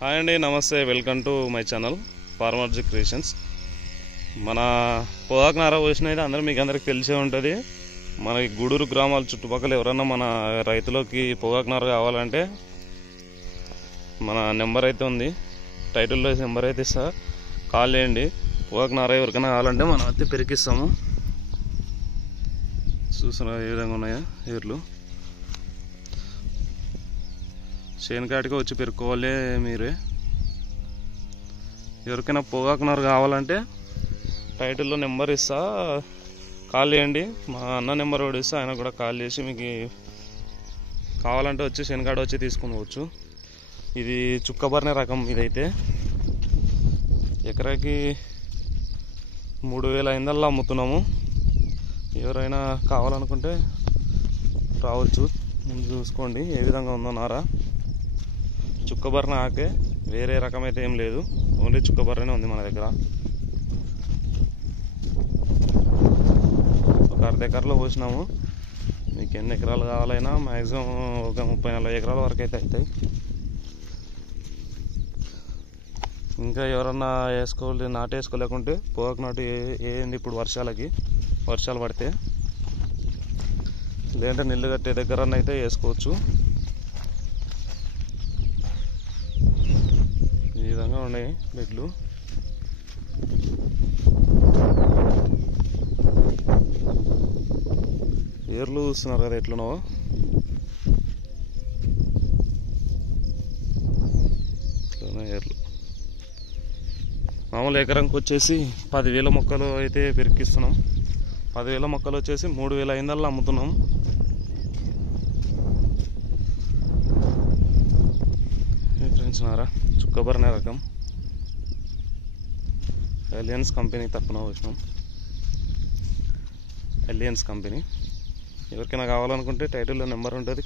Hi అండి, నమస్తే. Welcome to my channel ఫార్మర్జీ క్రియేషన్స్. మన పొగాకు నార పోసిన అయితే అందరికి తెలిసే ఉంటుంది. మనకి గూడూరు గ్రామాల చుట్టుపక్కల ఎవరన్నా మన రైతులకి పొగాకు నార కావాలంటే మన నెంబర్ అయితే ఉంది, టైటిల్లో నెంబర్ అయితే ఇస్తా, కాల్ చేయండి. పొగాకు నార ఎవరికైనా కావాలంటే మనం అయితే పెరికిస్తాము. చూస్తున్నా ఏ విధంగా ఉన్నాయా ఏర్లు. చేనుకాటికి వచ్చి పెరుక్కోవాలి మీరే. ఎవరికైనా పొగాకు నార కావాలంటే టైటిల్లో నెంబర్ ఇస్తా, కాల్ చేయండి. మా అన్న నెంబర్ కూడా ఇస్తా, ఆయన కూడా కాల్ చేసి మీకు కావాలంటే వచ్చి చేనుకాడ వచ్చి తీసుకుని. ఇది చుక్కబర్నే రకం. ఇదైతే ఎకరాకి 3,500 అమ్ముతున్నాము. ఎవరైనా కావాలనుకుంటే రావచ్చు. ముందు చూసుకోండి ఏ విధంగా ఉందో నార. చుక్కబర్రె ఆకే, వేరే రకం అయితే ఏం లేదు, ఓన్లీ చుక్కబర్రెనే ఉంది మన దగ్గర. ఒక అర్ధ ఎకరాలో పోసినాము. మీకు ఎన్ని ఎకరాలు కావాలైనా మ్యాక్సిమం ఒక 30-40 ఎకరాల వరకు అయితే అవుతాయి. ఇంకా ఎవరన్నా నాటేసుకోలేకుంటే పొగాకు నాటు వేయండి ఇప్పుడు వర్షాలు పడితే. లేదంటే నీళ్ళు కట్టే దగ్గర అయితే వేసుకోవచ్చు. ఈ విధంగా ఉన్నాయి బెడ్లు. ఏర్లు చూస్తున్నారు కదా ఎట్లున్నావో. ఏర్లు మామూలు ఎకరానికి వచ్చేసి 10,000 మొక్కలు అయితే పెరికిస్తున్నాం. 10,000 మొక్కలు వచ్చేసి 3,500 అమ్ముతున్నాం. ఫ్రెండ్స్ నారా చుక్కబర్నే రకం, ఎలియన్స్ కంపెనీ తరపున వచ్చినాం. Aliens company. ఎవరికైనా కావాలనుకుంటే టైటిల్లో నెంబర్ ఉంటుంది.